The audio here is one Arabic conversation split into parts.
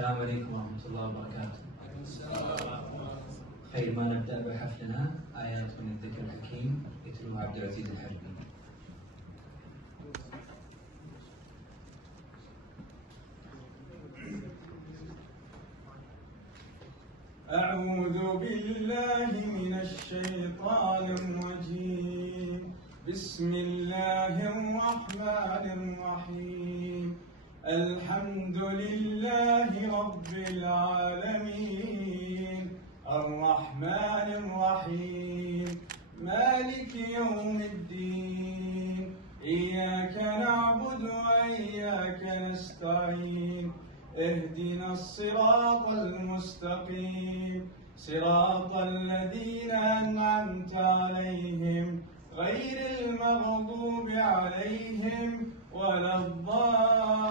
السلام عليكم ورحمة الله وبركاته. خير ما نبدأ بحفلنا آيات من الذكر الحكيم يتلوها عبد العزيز الحربي. أعوذ بالله من الشيطان الرجيم. بسم الله الرحمن الرحيم. الحمد لله رب العالمين الرحمن الرحيم مالك يوم الدين إياك نعبد وإياك نستعين اهدنا الصراط المستقيم صراط الذين أنعمت عليهم غير المغضوب عليهم ولا الضالين.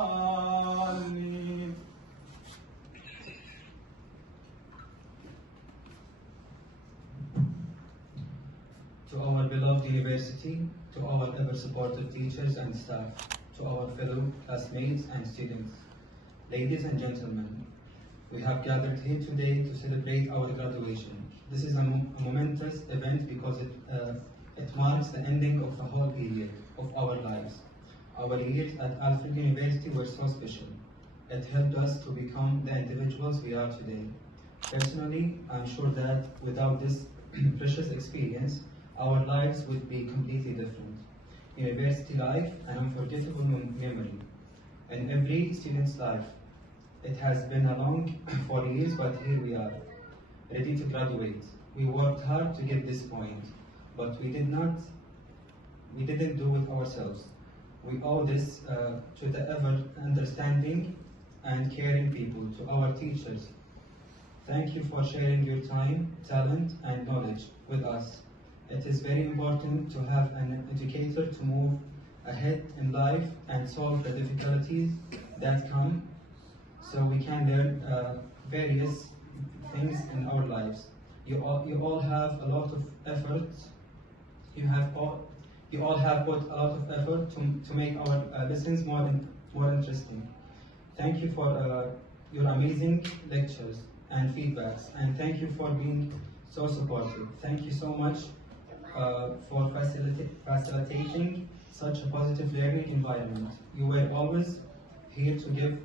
To our beloved university, to our ever-supportive teachers and staff, to our fellow classmates and students, ladies and gentlemen, we have gathered here today to celebrate our graduation. This is a momentous event because it marks the ending of a whole period of our lives. Our years at Alfred University were so special. It helped us to become the individuals we are today. Personally, I'm sure that without this precious experience, our lives would be completely different. University life, an unforgettable memory. In every student's life, it has been a long 4 years, but here we are, ready to graduate. We worked hard to get this point, but we didn't do it ourselves. We owe this to the ever-understanding and caring people, to our teachers. Thank you for sharing your time, talent, and knowledge with us. It is very important to have an educator to move ahead in life and solve the difficulties that come, so we can learn various things in our lives. You all have a lot of effort. You all have put a lot of effort to make our lessons more interesting. Thank you for your amazing lectures and feedbacks, and thank you for being so supportive. Thank you so much for facilitating such a positive learning environment. You were always here to give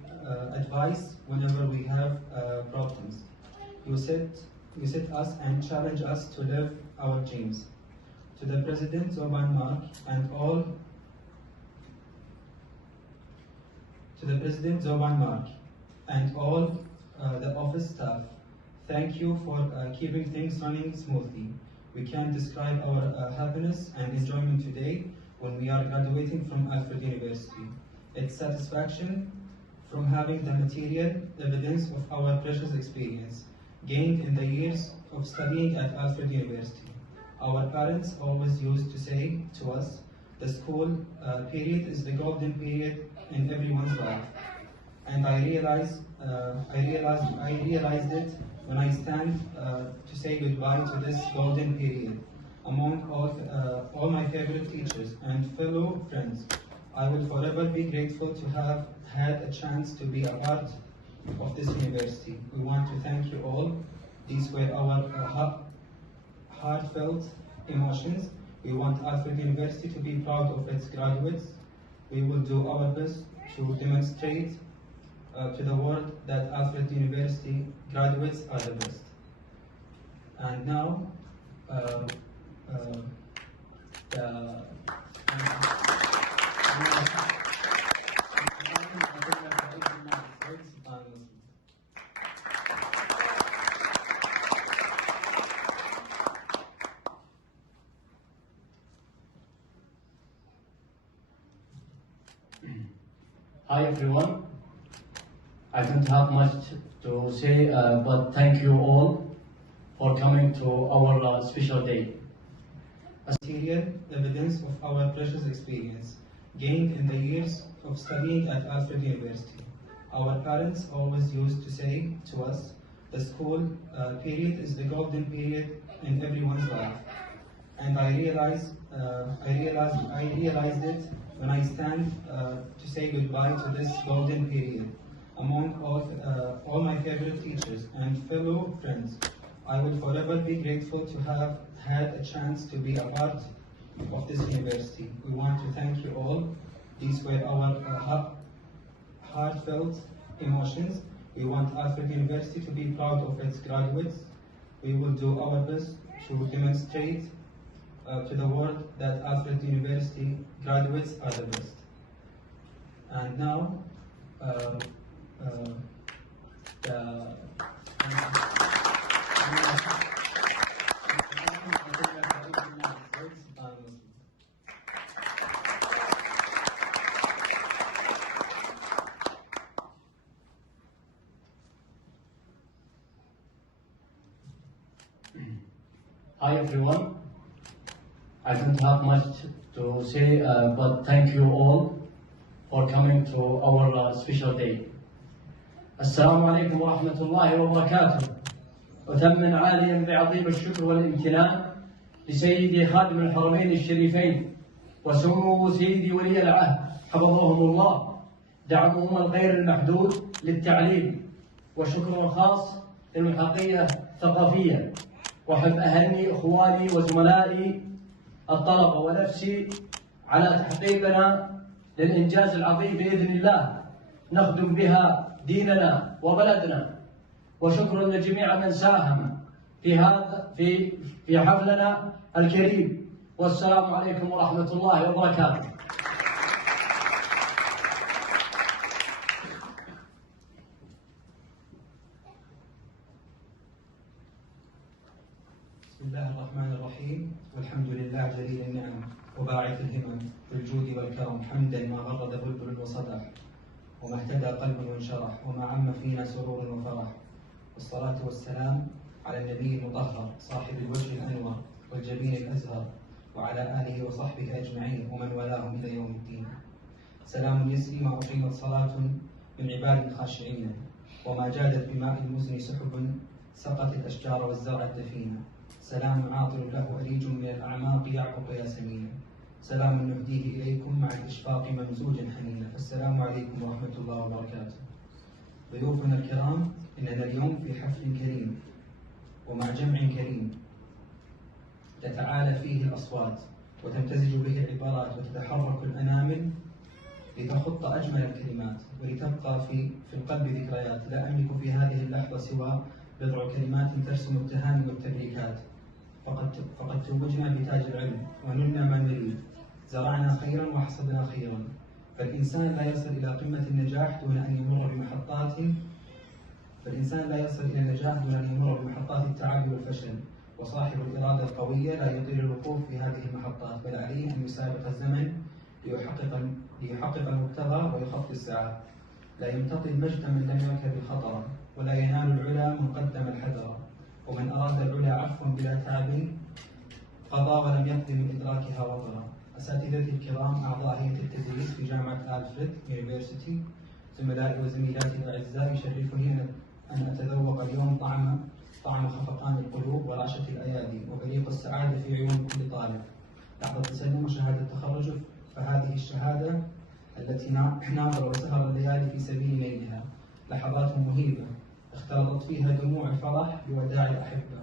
advice whenever we have problems. You set us and challenge us to live our dreams. To the President Zoban Mark and all the office staff, thank you for keeping things running smoothly. We can't describe our happiness and enjoyment today when we are graduating from Alfred University. It's satisfaction from having the material evidence of our precious experience gained in the years of studying at Alfred University. Our parents always used to say to us, the school period is the golden period in everyone's life. And I realized it when I stand to say goodbye to this golden period. Among all my favorite teachers and fellow friends, I will forever be grateful to have had a chance to be a part of this university. We want to thank you all. These were our heartfelt emotions. We want Alfred University to be proud of its graduates. We will do our best to demonstrate to the world that Alfred University graduates are the best. And now, Hi everyone. I don't have much to say, but thank you all for coming to our special day. Material evidence of our precious experience gained in the years of studying at Alfred University. Our parents always used to say to us, the school period is the golden period in everyone's life. And I realized it when I stand to say goodbye to this golden period. Among all my favorite teachers and fellow friends, I will forever be grateful to have had a chance to be a part of this university. We want to thank you all. These were our heartfelt emotions. We want Alfred University to be proud of its graduates. We will do our best to demonstrate to the world that Alfred University graduates are the best. And now, Hi everyone. I don't have much to say, but thank you all for coming to our special day. السلام عليكم ورحمة الله وبركاته. أتمن عاليا بعظيم الشكر والامتنان لسيدي خادم الحرمين الشريفين وسمو سيدي ولي العهد حفظهم الله، دعمهم الغير المحدود للتعليم، وشكر خاص للملحقية الثقافية. وأحب أهني إخواني وزملائي الطلبة ونفسي على تحقيقنا للإنجاز العظيم بإذن الله نخدم بها ديننا وبلدنا. وشكرا لجميع من ساهم في حفلنا الكريم، والسلام عليكم ورحمة الله وبركاته. بسم الله الرحمن الرحيم، والحمد لله جليل النعم وباعث الهمم في الجود والكرم، حمدا ما غرد بلبل وصدح وما اهتدى قلب وانشرح وما عم فينا سرور وفرح. والصلاة والسلام على النبي المطهر صاحب الوجه الأنور والجبين الأزهر وعلى آله وصحبه أجمعين ومن والاهم إلى يوم الدين. سلام يسري ما أقيمت صلاة من عباد خاشعين، وما جادت بماء المزن سحب سقت الأشجار والزرع الدفين. سلام عاطر له أريج من الأعماق يعقق ياسمين. سلام نهديه إليكم مع الإشفاق ممزوجا حنينا. فالسلام عليكم ورحمة الله وبركاته. ضيوفنا الكرام، إننا اليوم في حفل كريم ومع جمع كريم تتعالى فيه الأصوات وتمتزج به العبارات وتتحرك الأنامل لتخط أجمل الكلمات ولتبقى في القلب ذكريات. لا أملك في هذه اللحظة سوى بضع كلمات ترسم التهاني والتبريكات. فقد توجنا بتاج العلم ونلنا ما نريد، زرعنا خيرا وحصدنا خيرا. فالإنسان لا يصل إلى قمة النجاح دون أن يمر بمحطات التعب والفشل. وصاحب الإرادة القوية لا يطيل الوقوف في هذه المحطات، بل عليه أن يسابق الزمن ليحقق المقتضى ويخطي الساعات. لا يمتطي المجد من لم يركب الخطر، ولا ينال العلا من قدم الحذر. ومن أراد العلا عفوا بلا تعب قضى ولم يقض من إدراكها وطرا. أساتذتي الكرام، أعضاء هيئة التدريس في جامعة ألفريد يونيفرسيتي، زملائي وزميلاتي الأعزاء، يشرفني أن أتذوق اليوم طعم خفقان القلوب ورعشة الأيادي وبريق السعادة في عيون كل طالب. لحظة تسلم وشهادة تخرج، فهذه الشهادة التي ناظر وسهر الليالي في سبيل نيلها. لحظات مهيبة اختلطت فيها دموع الفرح بوداع الأحبة.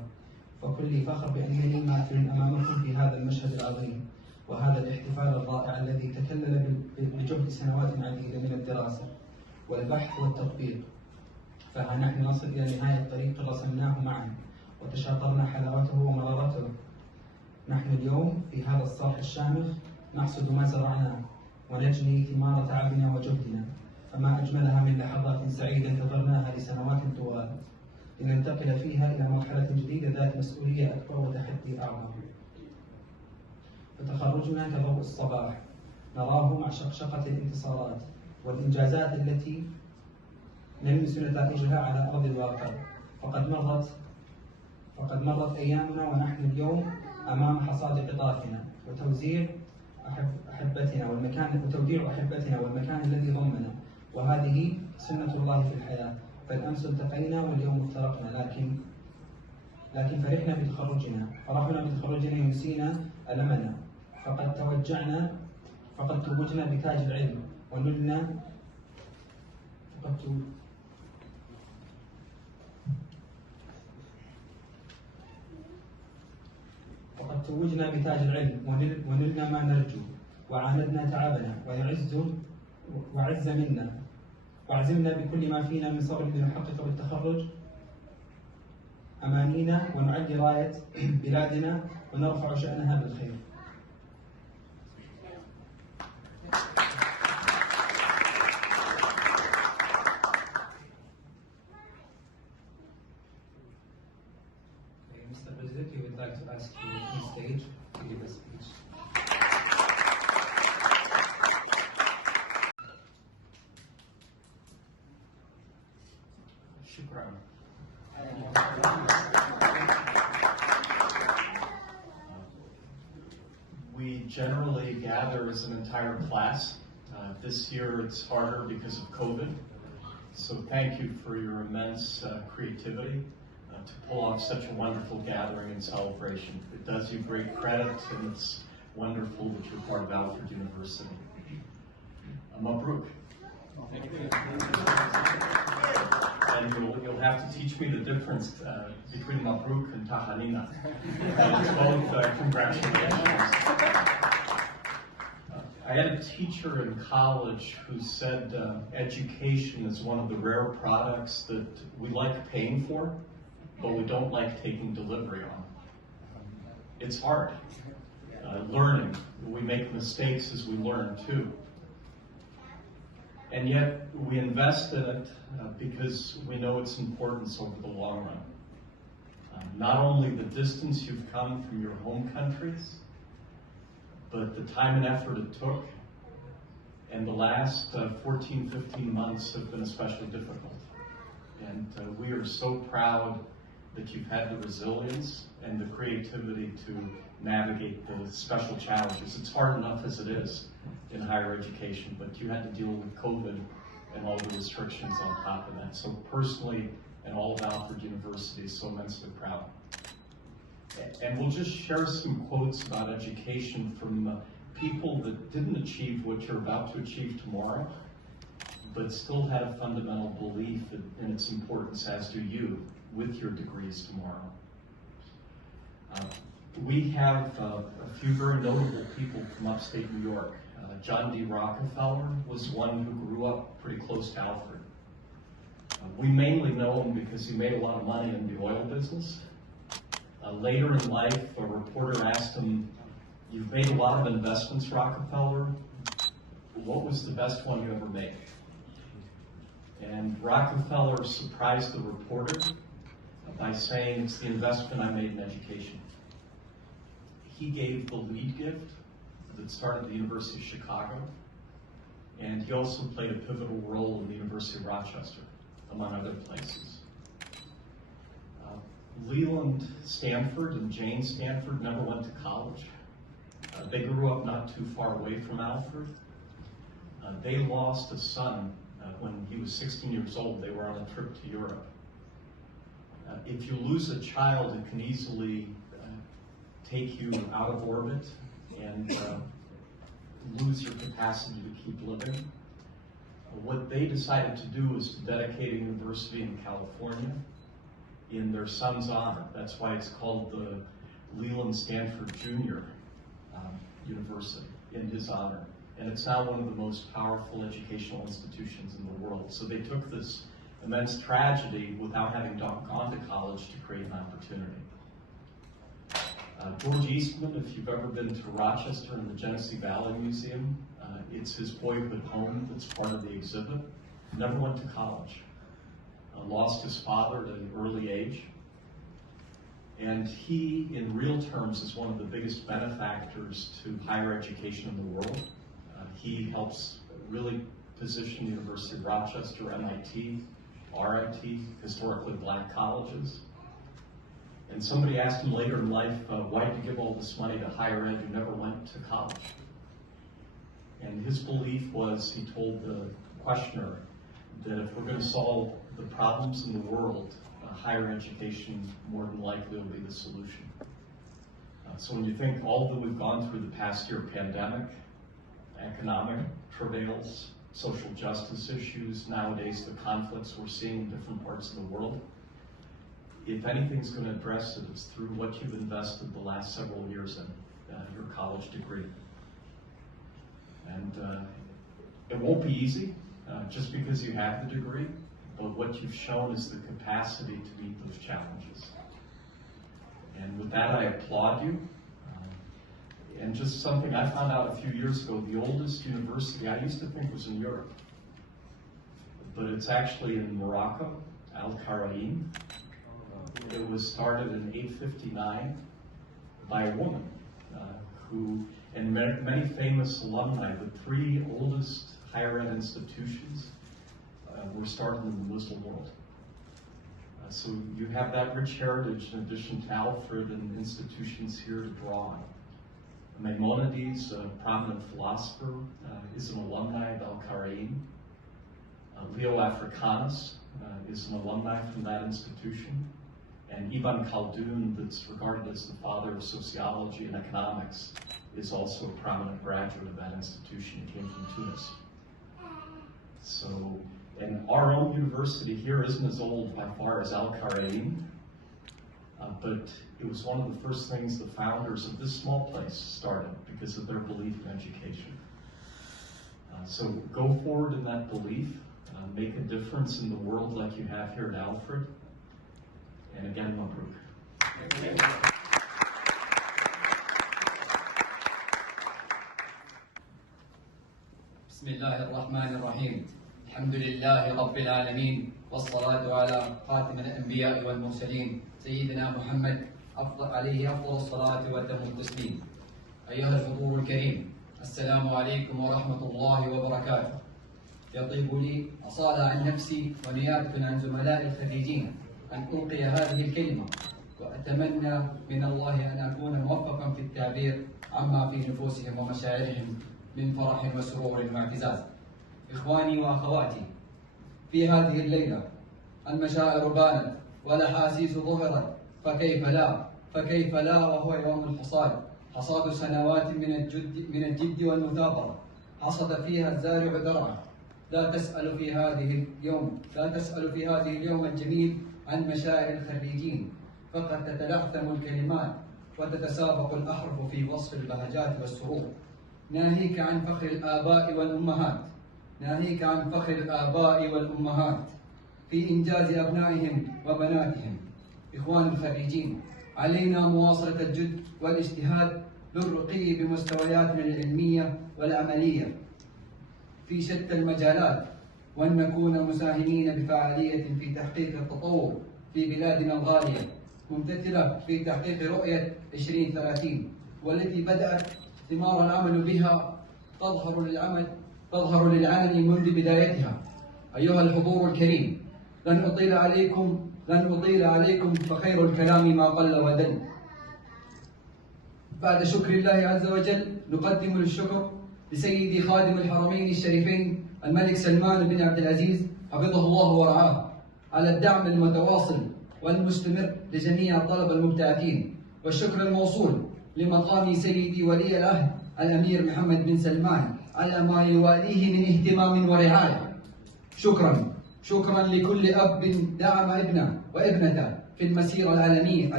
فكلي فخر بأنني ماثل أمامكم في هذا المشهد العظيم وهذا الاحتفال الرائع الذي تكلل بجهد سنوات عديدة من الدراسة والبحث والتطبيق. فها نحن نصل إلى نهاية طريق رسمناه معا وتشاطرنا حلاوته ومرارته. نحن اليوم في هذا الصرح الشامخ نحصد ما زرعناه ونجني ثمار تعبنا وجهدنا. فما أجملها من لحظات سعيدة انتظرناها لسنوات طوال، لننتقل فيها إلى مرحلة جديدة ذات مسؤولية أكبر وتحدي أعظم. فتخرجنا كضوء الصباح نراه مع شقشقة الانتصارات والإنجازات التي نلمس نتائجها على أرض الواقع. فقد مرت أيامنا ونحن اليوم أمام حصاد قطافنا وتوديع أحبتنا والمكان الذي ضمنا. وهذه سنة الله في الحياة. فالأمس التقينا واليوم افترقنا، لكن فرحنا بتخرجنا ينسينا ألمنا. فقد توجنا بتاج العلم ونلنا توجنا بتاج العلم ونلنا ما نرجو، وعاندنا تعبنا وعز منا، وعزمنا بكل ما فينا من صبر لنحقق بالتخرج أمانينا ونعلي راية بلادنا ونرفع شأنها بالخير. Mr. President, we would like to ask you on stage to give a speech. Shukran. We generally gather as an entire class. This year it's harder because of COVID. So thank you for your immense creativity to pull off such a wonderful gathering and celebration. It does you great credit, and it's wonderful that you're part of Alfred University. Mabruk. And you'll have to teach me the difference between Mabruk and Tahanina. It's both congratulations. I had a teacher in college who said education is one of the rare products that we like paying for, but we don't like taking delivery on. It's hard. Learning, we make mistakes as we learn too. And yet we invest in it because we know its importance over the long run. Not only the distance you've come from your home countries, but the time and effort it took, and the last 14, 15 months have been especially difficult. And we are so proud that you've had the resilience and the creativity to navigate the special challenges. It's hard enough as it is in higher education, but you had to deal with COVID and all the restrictions on top of that. So personally, and all of Alfred University is so immensely proud. And we'll just share some quotes about education from people that didn't achieve what you're about to achieve tomorrow, but still had a fundamental belief in its importance, as do you, with your degrees tomorrow. We have a few very notable people from upstate New York. John D. Rockefeller was one who grew up pretty close to Alfred. We mainly know him because he made a lot of money in the oil business. Later in life, a reporter asked him, "You've made a lot of investments, Rockefeller. What was the best one you ever made?" And Rockefeller surprised the reporter by saying, "It's the investment I made in education." He gave the lead gift that started at the University of Chicago, and he also played a pivotal role in the University of Rochester, among other places. Leland Stanford and Jane Stanford never went to college. They grew up not too far away from Alfred. They lost a son when he was 16 years old. They were on a trip to Europe. If you lose a child, it can easily take you out of orbit and lose your capacity to keep living. What they decided to do was to dedicate a university in California in their son's honor. That's why it's called the Leland Stanford Jr. University, in his honor. And it's now one of the most powerful educational institutions in the world. So they took this immense tragedy without having gone to college to create an opportunity. George Eastman, if you've ever been to Rochester and the Genesee Valley Museum, it's his boyhood home that's part of the exhibit. Never went to college. Lost his father at an early age. And he, in real terms, is one of the biggest benefactors to higher education in the world. He helps really position the University of Rochester, MIT, RIT, historically black colleges. And somebody asked him later in life, why did you give all this money to higher ed? You never went to college. And his belief was, he told the questioner, that if we're going to solve the problems in the world, higher education more than likely will be the solution. So when you think all that we've gone through the past year, pandemic, economic travails, social justice issues, nowadays the conflicts we're seeing in different parts of the world, if anything's going to address it, it's through what you've invested the last several years in your college degree. And it won't be easy just because you have the degree, but what you've shown is the capacity to meet those challenges. And with that, I applaud you. And just something I found out a few years ago, the oldest university I used to think was in Europe, but it's actually in Morocco, Al-Qaraim. It was started in 859 by a woman and many famous alumni. The three oldest higher ed institutions were started in the Muslim world. So you have that rich heritage in addition to Alfred and institutions here to draw on. Maimonides, a prominent philosopher, is an alumni of Al-Qaraim. Leo Africanus is an alumni from that institution. And Ibn Khaldun, that's regarded as the father of sociology and economics, is also a prominent graduate of that institution. He came from Tunis. So, and our own university here isn't as old by far as Al-Qaraim, but it was one of the first things the founders of this small place started because of their belief in education. So go forward in that belief, make a difference in the world like you have here at Alfred, and again, Mabruk. بسم الله الرحمن الرحيم. الحمد لله رب العالمين، والصلاة على خاتم الأنبياء والمرسلين سيدنا محمد عليه أفضل الصلاة وأتم التسليم. أيها الحضور الكريم، السلام عليكم ورحمة الله وبركاته. يطيب لي أصالة عن نفسي ونيابة عن زملائي الخريجين أن ألقي هذه الكلمة، وأتمنى من الله أن أكون موفقا في التعبير عما في نفوسهم ومشاعرهم من فرح وسرور واعتزاز. إخواني وأخواتي، في هذه الليلة المشاعر بانت والأحاسيس ظهرت، فكيف لا وهو يوم الحصاد، حصاد سنوات من الجد والمثابرة، حصد فيها الزارع درعه. لا تسأل في هذه اليوم الجميل عن مشاعر الخريجين، فقد تتلحتم الكلمات وتتسابق الأحرف في وصف البهجات والسرور. ناهيك عن فخر الآباء والأمهات في إنجاز أبنائهم وبناتهم. إخوان الخريجين، علينا مواصلة الجد والاجتهاد للرقي بمستوياتنا العلمية والعملية في شتى المجالات، وأن نكون مساهمين بفعالية في تحقيق التطور في بلادنا الغالية، ممتثلة في تحقيق رؤية 2030، والتي بدأت ثمار العمل بها تظهر للعلن منذ بدايتها. أيها الحضور الكريم، لن أطيل عليكم فخير الكلام ما قل ودل. بعد شكر الله عز وجل نقدم الشكر لسيدي خادم الحرمين الشريفين الملك سلمان بن عبد العزيز حفظه الله ورعاه على الدعم المتواصل والمستمر لجميع الطلبة المبتعثين، والشكر الموصول لمقام سيدي ولي العهد الأمير محمد بن سلمان على ما يواليه من اهتمام ورعاية. شكرا لكل أب دعم ابنه وابنته في المسيرة العلمية.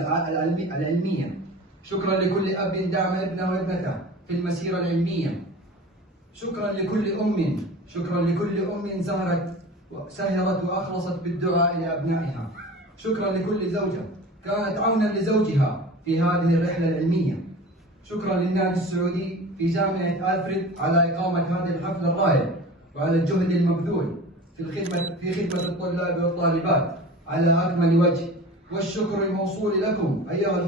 شكرا لكل أب دعم ابنه وابنته في المسيرة العلمية. شكرا لكل أم سهرت وأخلصت بالدعاء لأبنائها. شكرا لكل زوجة كانت عونا لزوجها في هذه الرحلة العلمية. شكرا للنادي السعودي في جامعة ألفريد على إقامة هذا الحفل الرائع، وعلى الجهد المبذول في خدمة الطلاب والطالبات على أكمل وجه. والشكر الموصول لكم أيها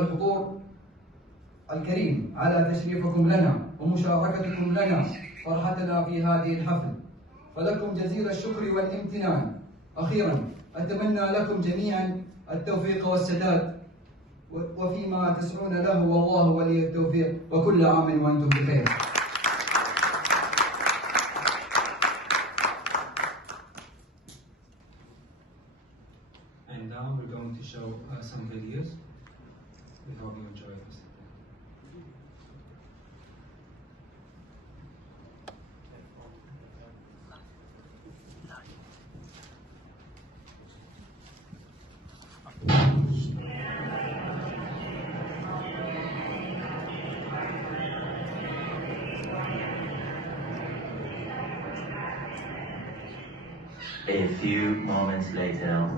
الحضور الكريم على تشريفكم لنا ومشاركتكم لنا فرحتنا في هذه الحفل، فلكم جزيل الشكر والامتنان. أخيرا أتمنى لكم جميعا التوفيق والسداد وفيما تسعون له، والله ولي التوفيق، وكل عام وأنتم بخير. And now we're going to show some videos. We hope you enjoy this. A few moments later.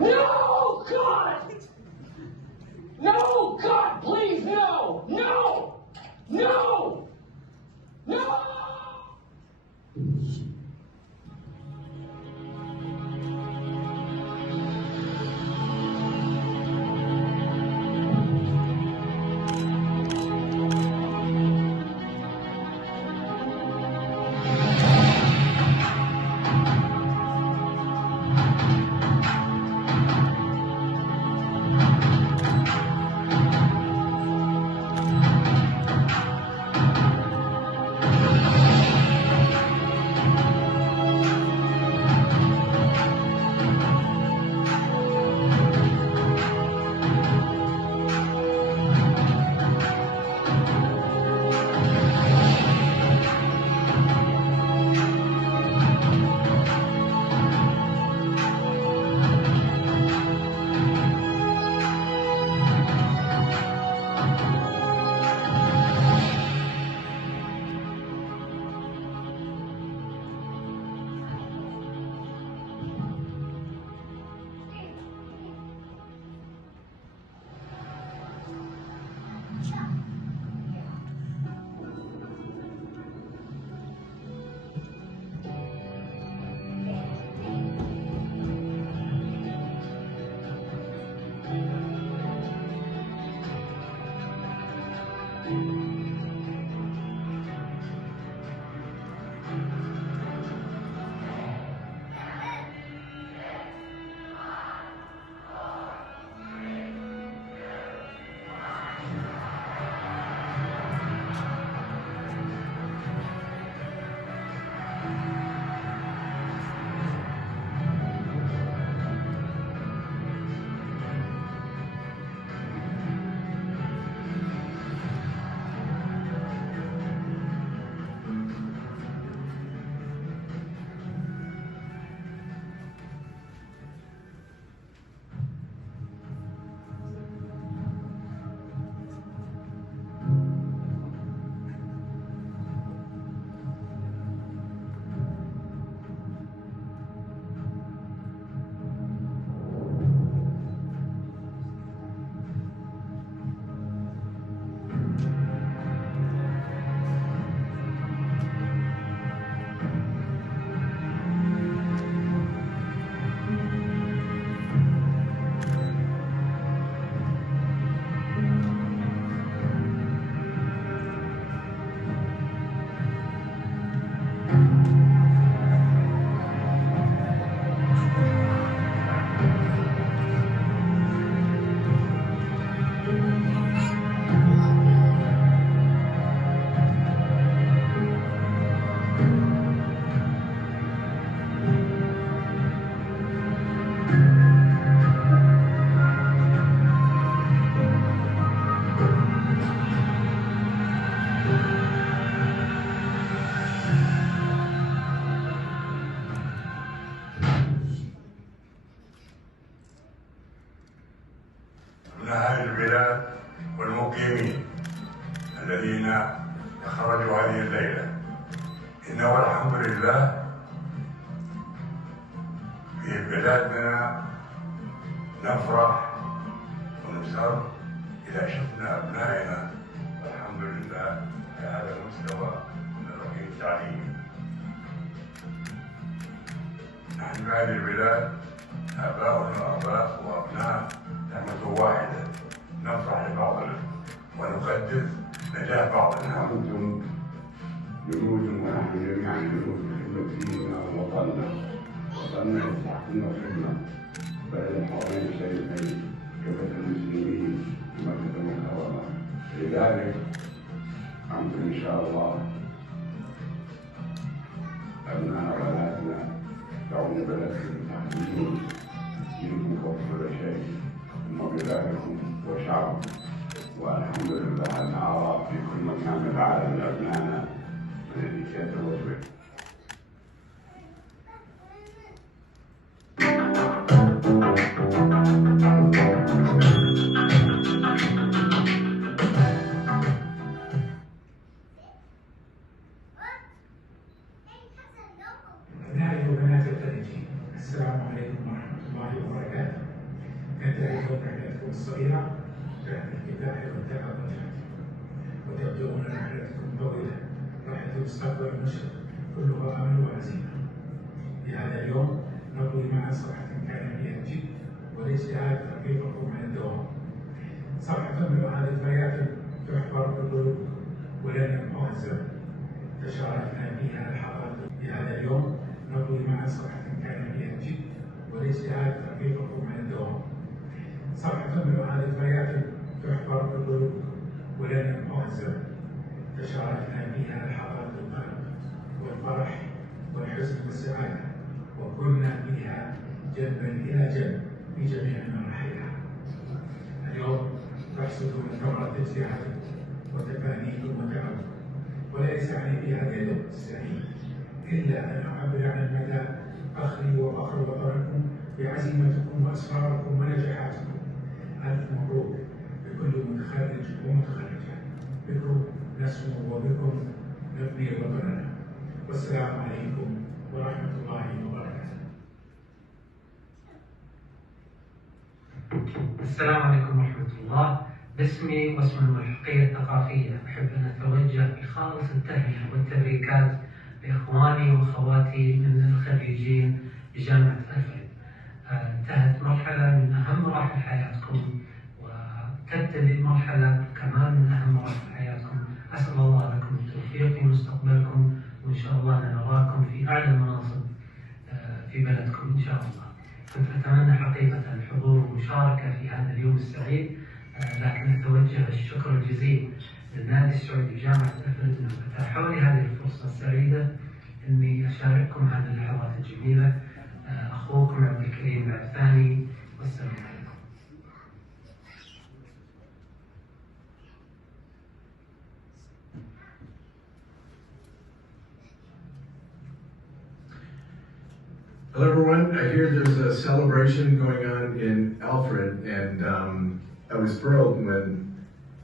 No, God! No, God, please, no! No! No! No! أهل البلاد والمقيمين الذين تخرجوا هذه الليلة، إنه والحمد لله في بلادنا نفرح ونسر إذا شفنا أبنائنا الحمد لله في هذا المستوى من الرقي التعليمي. نحن في هذه البلاد آباؤنا وآباء وأبناء نعمة واحدة، نفرح لبعضنا ونقدس نجاح بعضنا. أنتم جنود ونحن جميعا جنود في خدمة ديننا ووطننا، وطننا يستحق منا الخدمة بلد الحرمين الشريفين كافة المسلمين بمكة المكرمة. لذلك أنتم إن شاء الله أبناء وبناتنا تعون بلدكم تحملون دينكم فوق كل شيء، ثم بلادكم وشعب. والحمد لله أن أرى في كل مكان في العالم أبنائنا الذي يتوجه الصغيرة تحت الكفاح والتعب والجهد، وتبدأون رحلتكم طويلة، رحلة مستقبل مشرق كلها أمل وعزيمة. في هذا اليوم نطوي معا صفحة كان فيها الجد والاجتهاد ترغيبكم عن الدوام، صفحة من هذه الفياتر تحفر في قلوبكم ولن يمحوها الزمن، تشاركنا فيها لحظات. في هذا اليوم نطوي معا صفحة كان فيها الجد والاجتهاد ترغيبكم عن الدوام، صفحة من هذه الفياتر تحفر في قلوبكم ولن يمحوها الزمن، تشاركنا فيها لحظات القلق والفرح والحزن والسعادة، وكنا فيها جنبا إلى جنب في جميع مراحلها. اليوم تحصدون ثمرة اجتهادكم وتفانيكم وتعبكم، ولا يسعني في هذا اليوم السعيد إلا أن أعبر عن مدى فخري وفخر وطنكم بعزيمتكم وأسراركم ونجاحاتكم. ألف مبروك لكل متخرج ومتخرجة، بكم نسمو وبكم نبني وطننا. والسلام عليكم ورحمة الله وبركاته. السلام عليكم ورحمة الله. باسمي واسم الملحقية الثقافية أحب أن أتوجه بخالص التهنئة والتبريكات لإخواني وأخواتي من الخريجين بجامعة ألفريد. انتهت مرحلة من أهم مراحل حياتكم وتبتدئ مرحلة كمان من أهم مراحل حياتكم. أسأل الله لكم التوفيق في مستقبلكم، وإن شاء الله نراكم في أعلى المناصب في بلدكم إن شاء الله. كنت أتمنى حقيقة الحضور والمشاركة في هذا اليوم السعيد، لكن أتوجه الشكر الجزيل للنادي السعودي بجامعة ألفريد أنهم أتاحوا لي هذه الفرصة السعيدة إني أشارككم هذه اللحظات الجميلة. أخوكم عبد الكريم العثاني، والسلام عليكم. Hello everyone, I hear there's a celebration going on in Alfred, and I was thrilled when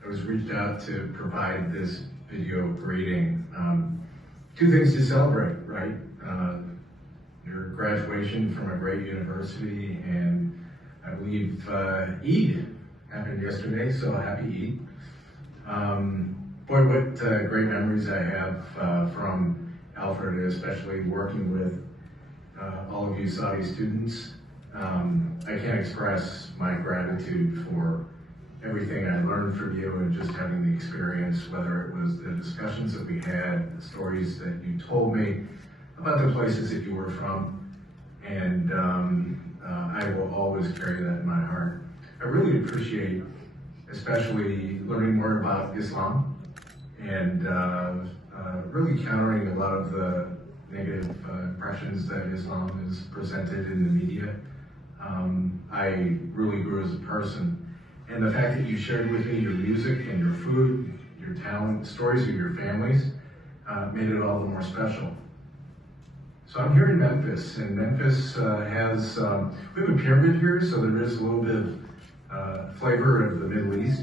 I was reached out to provide this video greeting. Two things to celebrate, right? Your graduation from a great university, and I believe Eid happened yesterday, so happy Eid. Boy, what great memories I have from Alfred, especially working with all of you Saudi students. I can't express my gratitude for everything I learned from you and just having the experience, whether it was the discussions that we had, the stories that you told me about the places that you were from, and I will always carry that in my heart. I really appreciate especially learning more about Islam and really countering a lot of the negative impressions that Islam is presented in the media. I really grew as a person. And the fact that you shared with me your music and your food, your talent, stories of your families, made it all the more special. So I'm here in Memphis, and Memphis has, we have a pyramid here, so there is a little bit of flavor of the Middle East,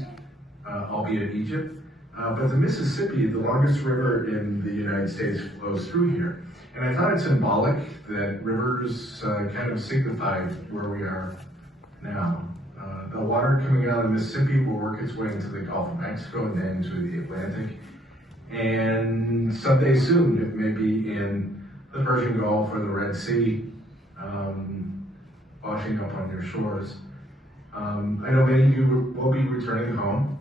albeit Egypt. But the Mississippi, the longest river in the United States, flows through here. And I thought it symbolic that rivers kind of signified where we are now. The water coming out of the Mississippi will work its way into the Gulf of Mexico and then to the Atlantic. And someday soon, it may be in the Persian Gulf or the Red Sea, washing up on your shores. I know many of you will be returning home.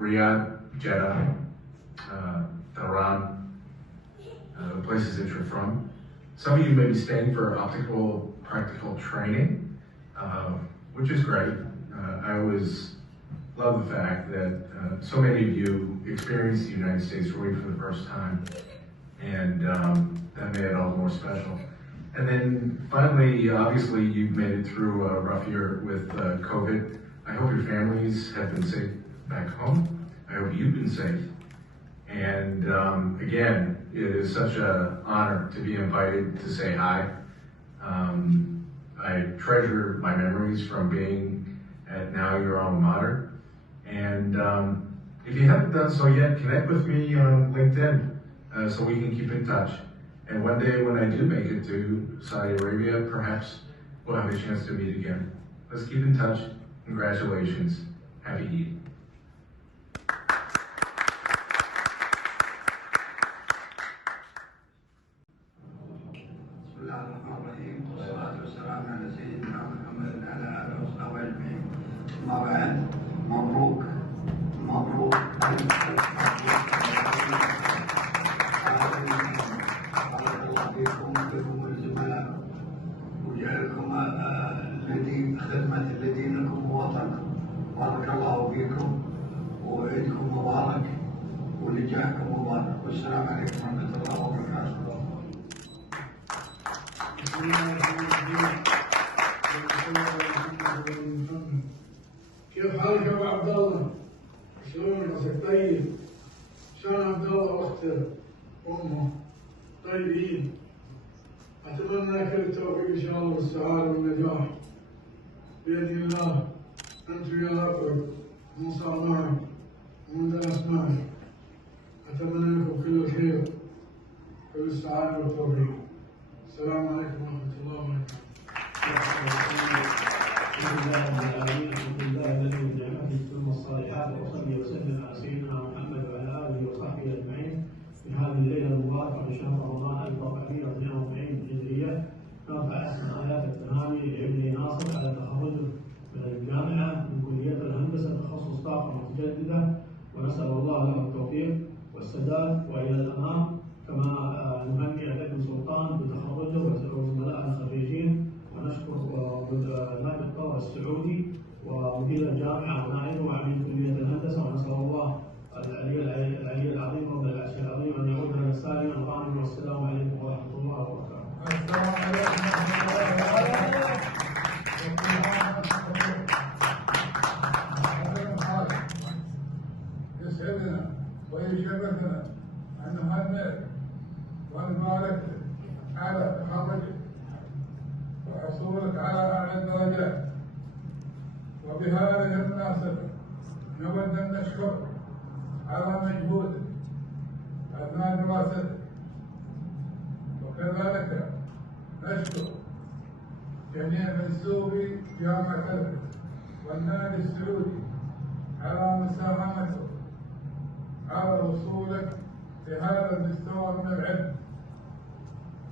Riyadh, Jeddah, Tehran, the places that you're from. Some of you may be staying for optical practical training, which is great. I always love the fact that so many of you experienced the United States really for the first time, and that made it all the more special. And then finally, obviously, you've made it through a rough year with COVID. I hope your families have been safe back home. I hope you've been safe. And again, it is such an honor to be invited to say hi. I treasure my memories from being at now your alma mater. And if you haven't done so yet, connect with me on LinkedIn so we can keep in touch. And one day when I do make it to Saudi Arabia, perhaps we'll have a chance to meet again. Let's keep in touch. Congratulations. Happy Eid. بسم الله الرحمن الرحيم والصلاة والسلام على سيدنا محمد وعلى آله وصحبه أجمعين. أما بعد، مبروك مبروك ألف ألف مبروك. بارك الله فيكم وفيكم الزملاء وجعلكم خدمة لدينكم ووطنكم. بارك الله فيكم وعيدكم مبارك ونجاحكم مبارك. والسلام عليكم ورحمة الله وبركاته. كيف حالك يا ابو عبد الله؟ شلونك؟ عساك طيب؟ شلون عبد الله واخته وامه؟ طيبين؟ اتمنى لك التوفيق ان شاء الله والسعاده والنجاح باذن الله. انت ويا ربك من صار معك ومن درس معك. اتمنى لكم كل الخير كل السعاده والتوفيق. السلام عليكم ورحمه الله وبركاته. الحمد لله رب العالمين، الحمد لله الذي بنعمته تتم الصالحات، واصلي وسلم على سيدنا محمد وعلى اله وصحبه اجمعين في هذه الليله المباركه من شهر رمضان 1442 هجريه. نرفع احسن ايات التهاني لابني ناصر على تخرجه من الجامعه من كليه الهندسه تخصص طاقه متجدده، ونسال الله له التوفيق والسداد والى الامام. كما نهنئ ابن سلطان بتخرجه وزملائه الخريجين، ونشكر نائب الطور السعودي ومدير الجامعه ونائبه وعميد كليه الهندسه، ونسال الله العلي العظيم رب العرش العظيم ان يعود لنا سالما غانما. والسلام عليكم ورحمه الله وبركاته. السلام عليكم ورحمه الله وبركاته. يسعدنا ويشرفنا ان نهنئك ونبارك على تخرجك وحصولك على أعلى الدرجات. وبهذه المناسبة نود أن نشكرك على مجهودك أثناء دراستك، وكذلك نشكر جميع منسوبي جامعة ألفريد والنادي السعودي على مساهمتك على وصولك لهذا المستوى من العلم،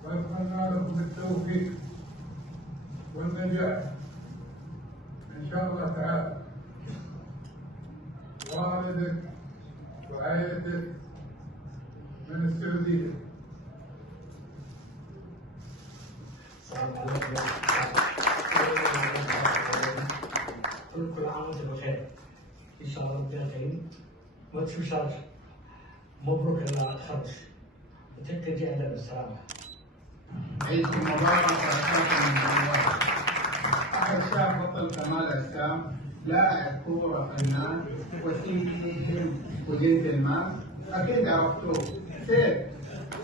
ونتمنى لكم التوفيق والنجاح إن شاء الله تعالى. والدك وعائلتك من السعودية. كل عام وانتم بخير ان شاء الله ربنا كريم. ما تشوشاش، مبروك على التخرج وترجع لنا بالسلامه. عيدكم مبارك وعساكم من الله. أحد شاب بطل كمال أجسام، لاعب كورة، فنان، وسيم وجنتلمان. أكيد عرفتوه. سيف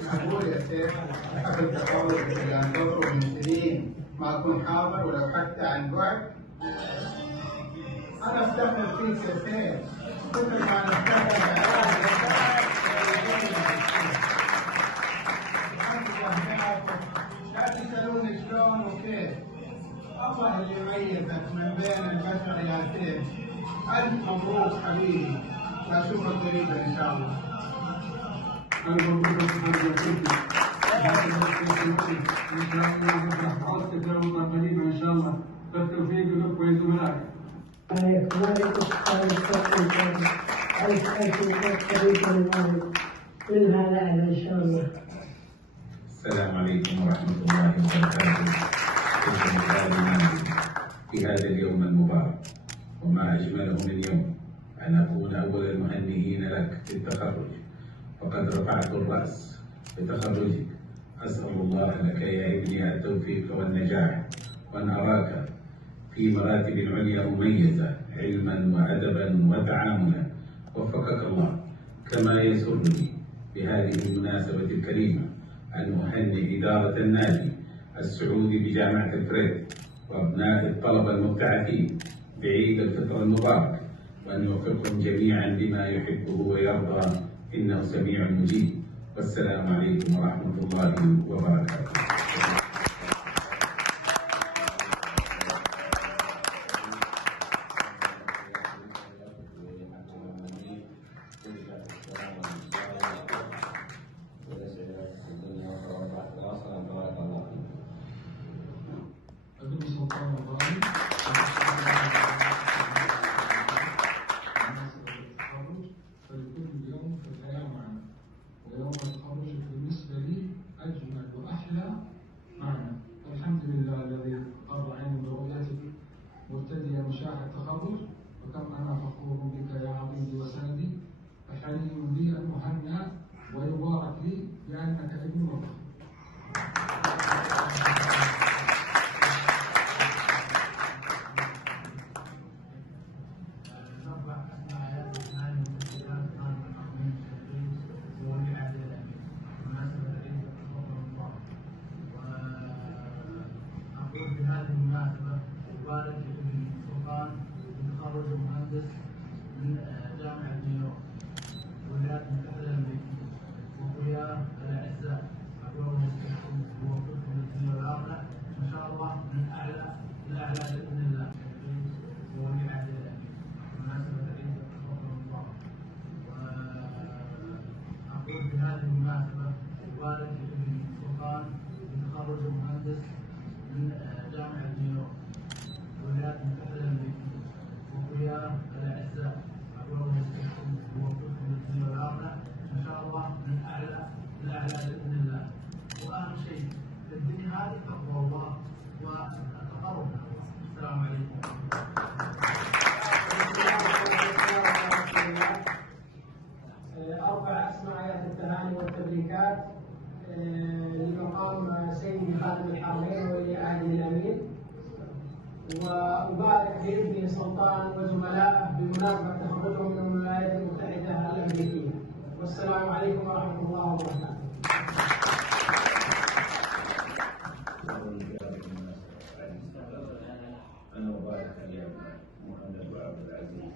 مقبول يا سيف. حفل التخرج اللي أنتظره من سنين ما أكون حاضر ولو حتى عن بعد. أنا أفتخر فيك يا سيف مثل ما نفتخر لا تسألوني شلون وكيف. الله اللي يميزك من بين البشر يا سيف. ألف مبروك حبيبي، وأشوفك قريبا إن شاء الله. ألف مبروك يا حبيبي. إن شاء الله نحفظك يوم قريبا إن شاء الله. بالتوفيق لك ولزملائك. عليكم السلام ألف قريبا من هذا إن شاء الله. السلام عليكم ورحمة الله وبركاته. في هذا اليوم المبارك، وما أجمله من يوم أن أكون أول المهنئين لك بالتخرج، فقد رفعت الرأس بتخرجك. أسأل الله لك يا ابني التوفيق والنجاح، وأن أراك في مراتب عليا مميزة علما وأدبا وتعاملا. وفقك الله. كما يسرني بهذه المناسبة الكريمة أن أهنئ إدارة النادي السعودي بجامعة ألفريد وأبناء الطلبة المبتعثين بعيد الفطر المبارك، وأن يوفقهم جميعا لما يحبه ويرضى، إنه سميع مجيب. والسلام عليكم ورحمة الله وبركاته. وكم أنا فخور بك يا عظيمي وسندي، فحري بي أن أهنأ ويبارك لي لأنك ابن وطن. بهذه المناسبة أبارك لابن سلطان بتخرج مهندس من جامعة نيويورك الولايات المتحدة الأمريكية، وأخوياه الأعزاء أبواب مستشفى ووفقكم للدنيا والآخرة إن شاء الله من أعلى إلى أعلى بإذن الله. وولي عهد الأمير بمناسبة عيد الفطر المبارك. وأقول بهذه المناسبة أبارك لابن سلطان بتخرج مهندس من جامعة نيويورك الولايات المتحدة الأمريكية، وأخوياه الأعزاء أبواب مستشفى ووفقكم للدنيا والآخرة إن شاء الله من أعلى إلى أعلى بإذن الله. وأهم شيء في الدنيا هذه تقوى الله والتقرب من الله. السلام عليكم. أرفع أسمع آيات التهاني والتبريكات لمقام سيدي خادم الحرمين وولي عهده الأمين، وأبارك لابني سلطان وزملائه بمناسبة تخرجهم من الولايات المتحدة الأمريكية. والسلام عليكم ورحمة الله وبركاته. أنا أبارك على محمد وعبد العزيز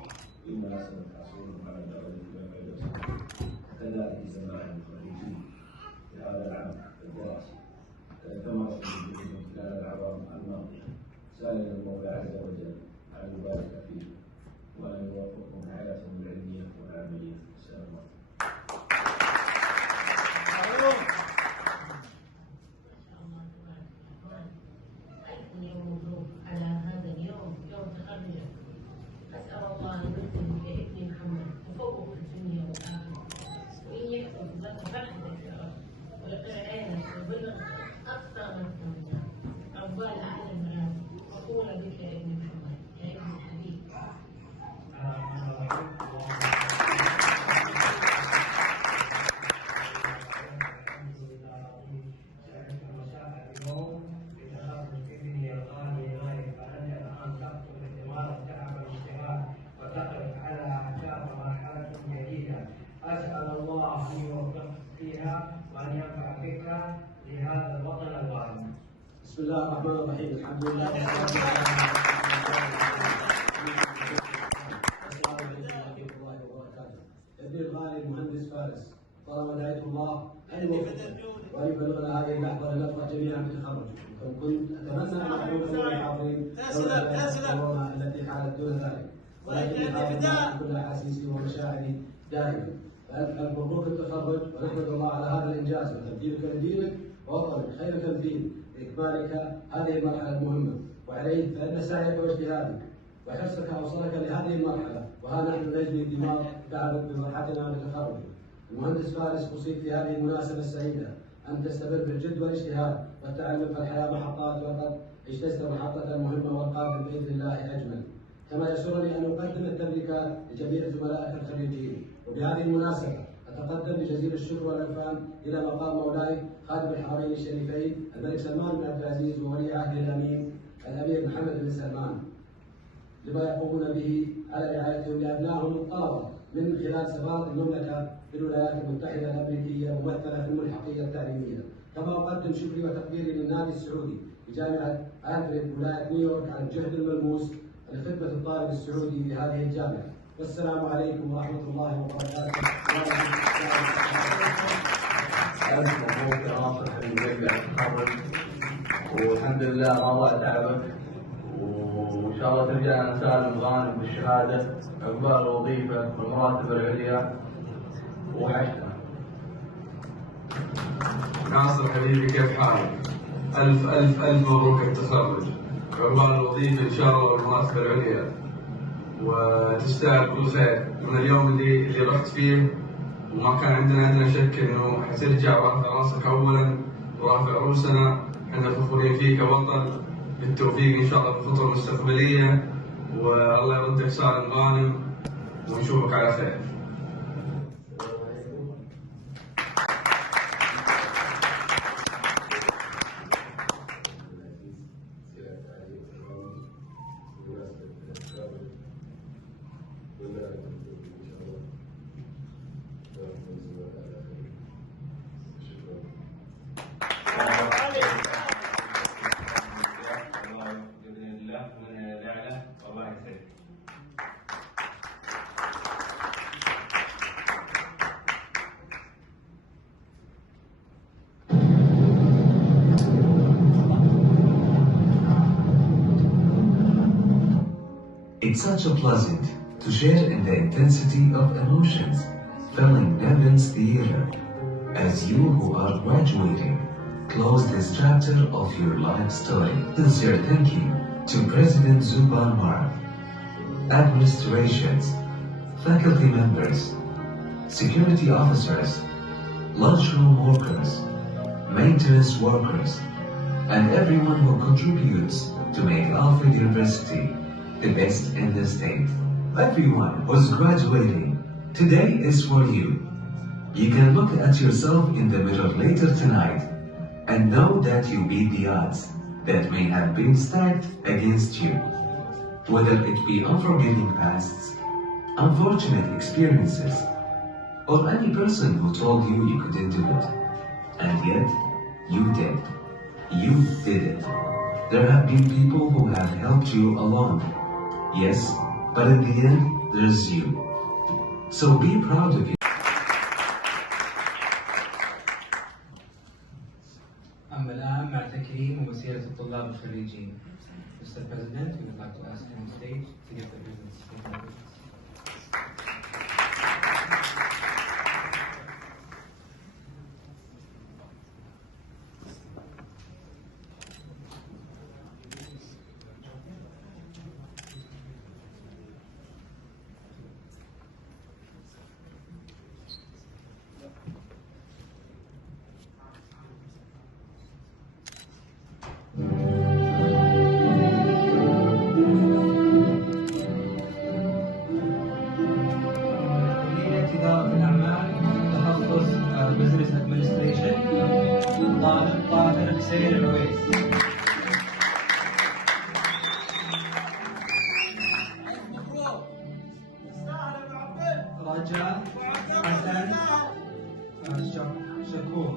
بمناسبة حصولهم على درجة الفردوس، كذلك زملائهم الخريجين في هذا العام الدراسي كما رسموا بهم خلال الأعوام الماضية، سائلا المولى عز وجل أن يبارك فيهم وأن يوفقهم في حياتهم العلمية والعملية. السلام عليكم. على هذا اليوم يوم تخرجك، أسأل الله أن يكتب لابني محمد تفوق في الدنيا والآخرة، وإن يكتب لك فرحتك يا رب ويقر عينك ويبلغ أقصى ما تتمنى عقبال أعلى المراتب، فخورة بك يا ابني محمد يا ابن الحبيب. أسأل الله أن يوفقك فيها وأن ينفع بك لهذا الوطن الواحد. بسم الله الرحمن الرحيم. الحمد لله والصلاة والسلام على ورحمة الله وبركاته. ابني الغالي المهندس فارس، طالما دعيت الله أن يوفقه وأن يبلغنا هذه اللحظة لنفرح جميعا بالتخرج. كنت أتمنى أن أكون من الحاضرين لولا كورونا التي حالت دون ذلك، ولكن حاضرنا كل أحاسيسي ومشاعري دائما. فألف مبروك التخرج، ونحمد الله على هذا الإنجاز وتبديلك لدينك ووطنك خير تمثيل لإكمالك هذه المرحلة المهمة، وعليك فإن سعيك واجتهادك وحرصك أوصلك لهذه المرحلة، وها نحن نجني الدماغ بعدك بفرحتنا بتخرجك. المهندس فارس، أوصيك في هذه المناسبة السعيدة أن تستمر بالجد والاجتهاد والتعلم، فالحياة محطات، وقد اجتزت محطة مهمة والقادم بإذن الله أجمل. كما يسرني أن أقدم التبريكات لجميع زملائك الخريجين، وبهذه المناسبة أتقدم بجزيل الشكر والعرفان إلى مقام مولاي خادم الحرمين الشريفين الملك سلمان بن عبد العزيز وولي عهده الأمين الأمير محمد بن سلمان، لما يقومون به على رعايتهم لأبنائهم الطلبة من خلال سفارة المملكة بالولايات المتحدة الأمريكية ممثلة في الملحقية التعليمية. كما أقدم شكري وتقديري للنادي السعودي بجامعة ألفريد ولاية نيويورك على الجهد الملموس لخدمة الطالب السعودي في هذه الجامعة. والسلام عليكم ورحمة الله وبركاته. ألف مبروك يا ناصر حبيبي على التخرج، والحمد لله ما ضاع تعبك، وإن شاء الله ترجع سالم غانم بالشهادة عقبال الوظيفة والمراتب العليا، وحشتنا. ناصر حبيبي كيف حالك؟ ألف ألف ألف مبروك التخرج، عقبال الوظيفة إن شاء الله والمراتب العليا، وتستاهل كل خير. من اليوم اللي رحت فيه وما كان عندنا أدنى شك إنه حترجع ورافع راسك أولاً ورافع رؤوسنا. احنا فخورين فيك كوطن، بالتوفيق إن شاء الله في الخطوة المستقبلية، والله يردك سالم غانم ونشوفك على خير. It's such a pleasant to share in the intensity of emotions filling Nevin's theater as you who are graduating close this chapter of your life story. Sincere thank you to President Zuban Marab, administrations, faculty members, security officers, lunchroom workers, maintenance workers, and everyone who contributes to make Alfred University the best in the state. Everyone who's graduating, today is for you. You can look at yourself in the mirror later tonight and know that you beat the odds that may have been stacked against you. Whether it be unforgiving pasts, unfortunate experiences, or any person who told you you couldn't do it. And yet, you did. You did it. There have been people who have helped you along. Yes, but in the end, there's you. So be proud of you. أما الآن مع تكريم ومسيرة الطلاب الخريجين. Mr. President, we would like to ask you on stage to give the business. Business Administration, طاهر حسين العويس. رجاء حسن شكور.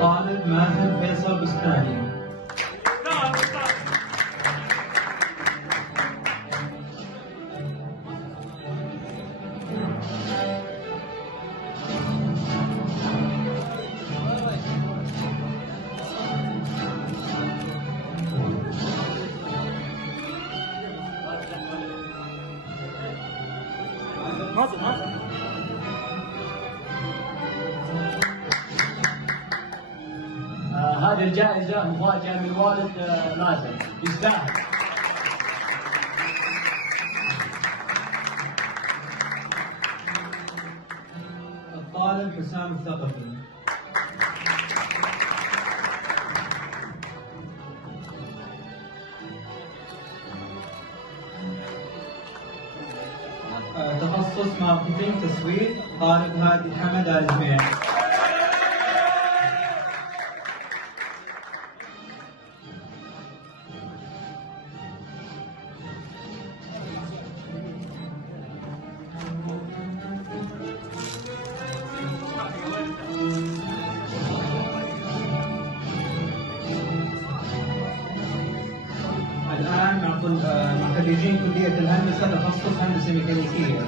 طالب مازن فيصل بستاني. هذه الجائزة مفاجأة من والد مازن، يستاهل. الطالب حسام الثقفي. تخصص ماركتينج تسويق، طالب هادي حمد آل جميع. الآن مع خريجين كلية الهندسة تخصص هندسة ميكانيكية،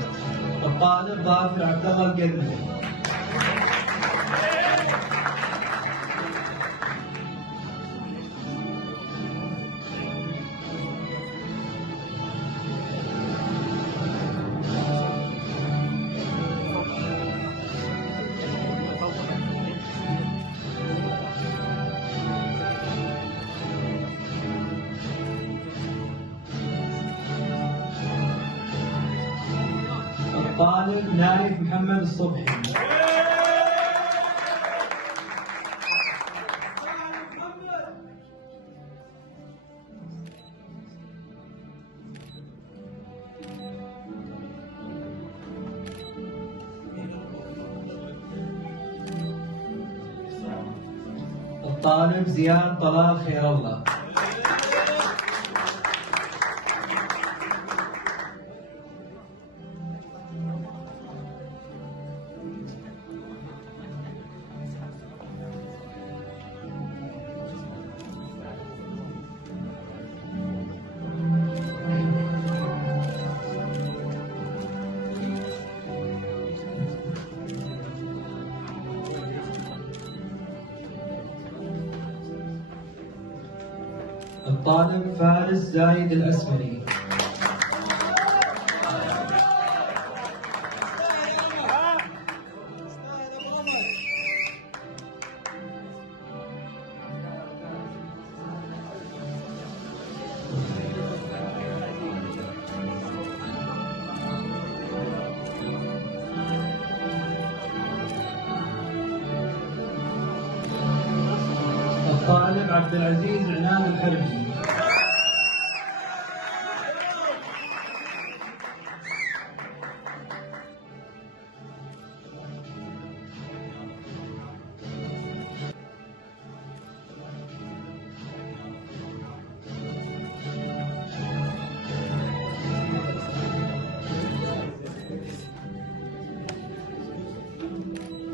الطالب ظافر عبد الله القرني. الطالب نايف محمد الصبحي. الطالب زياد طلال خير الله. الطالب فارس زايد الأسمري. الطالب عبد العزيز عنان الحربي.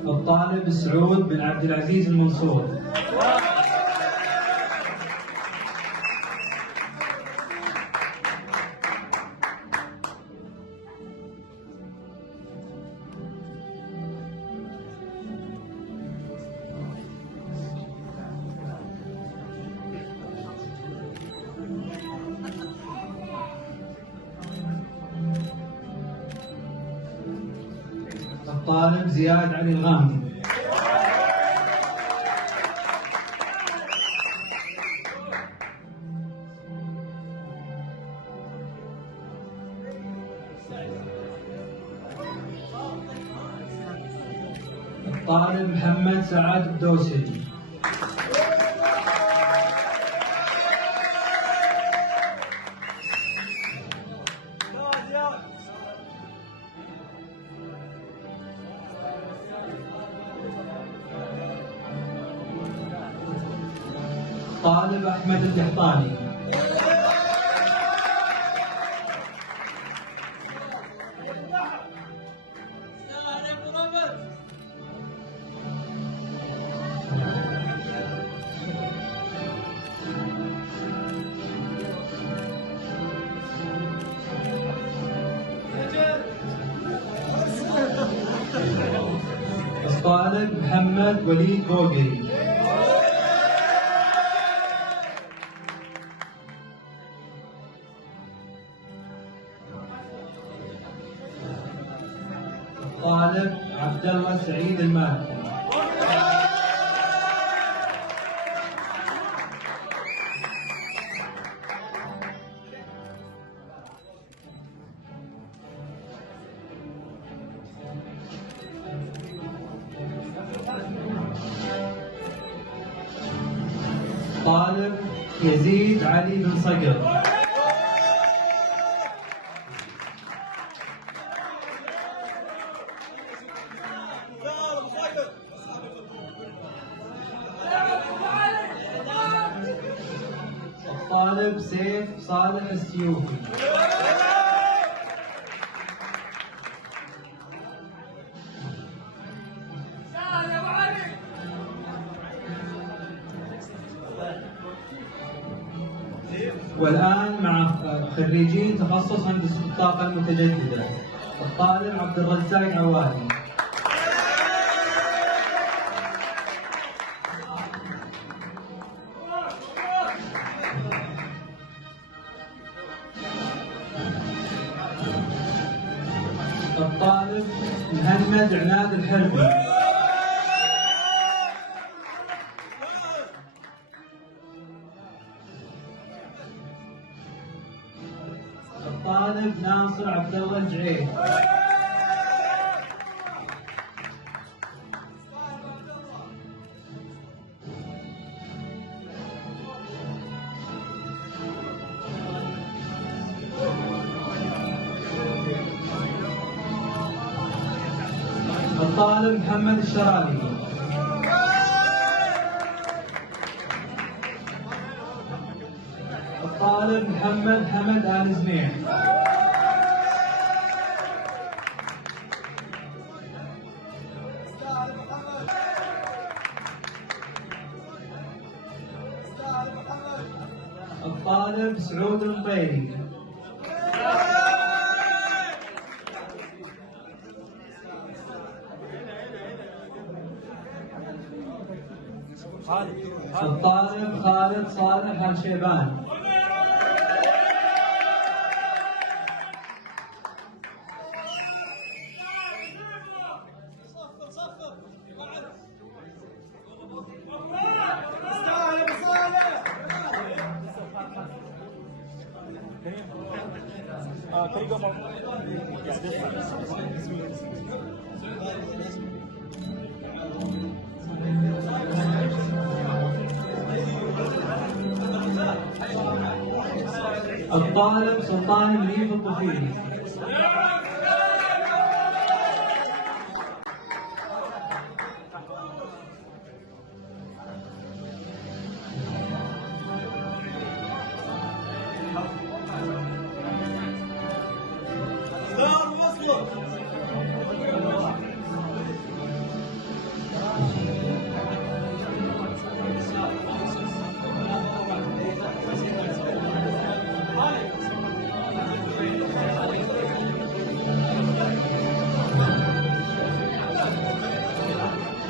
الطالب سعود بن عبد العزيز المنصور. الطالب زياد علي الغامدي. الطالب محمد سعد الدوسري. الطالب أحمد القحطاني. الطالب محمد وليد بوقري. الطالب عبد الله سعيد المالكي. الطالب يزيد علي بن صقر. الطالب سيف صالح السيوفي. والآن مع خريجين تخصص هندسة الطاقة المتجددة، الطالب عبد الرزاق عوادي. الطالب محمد عناد الحربي. الطالب ناصر عبد الله الجعيد. الطالب محمد الشرالي. الطالب محمد حمد آل زميع. الطالب سعود الطيري. الطالب خالد صالح الشيبان. الطالب سلطان منيف الطفيلي.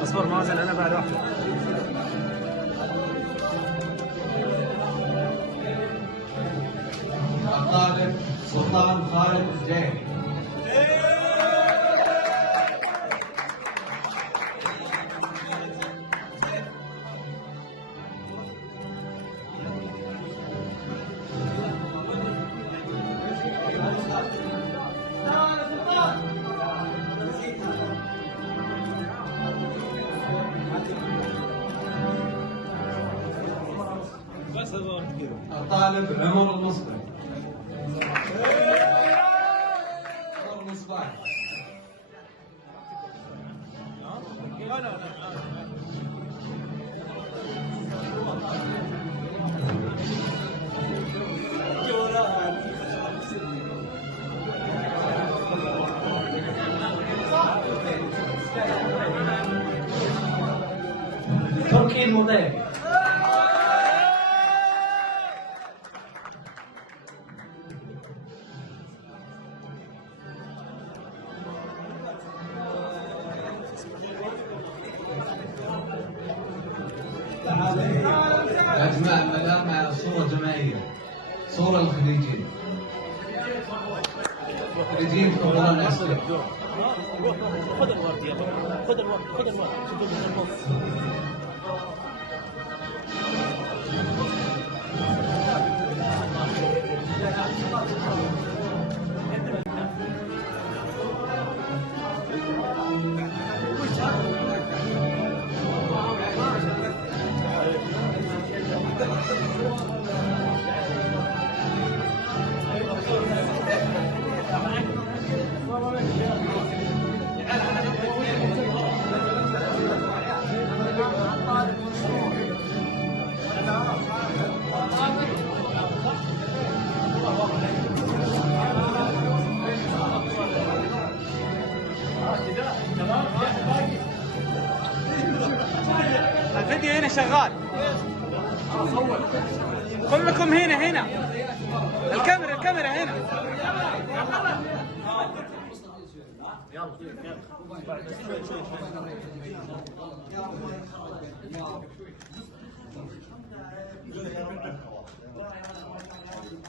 اصبر مازن انا بعد واحد. الطالب سلطان خالد الزين. الطالب عمر المصبري. تركي المضيف. يا جماعة الآن مع صورة جماعية، صورة للخريجين. الخريجين تفضلوا الأسئلة. خذ الورد يا خذ الورد خذ الورد شوفوا في النص. شغال. كلكم هنا. الكاميرا هنا.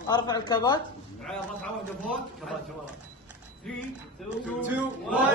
ارفع الكابات. 3 2 1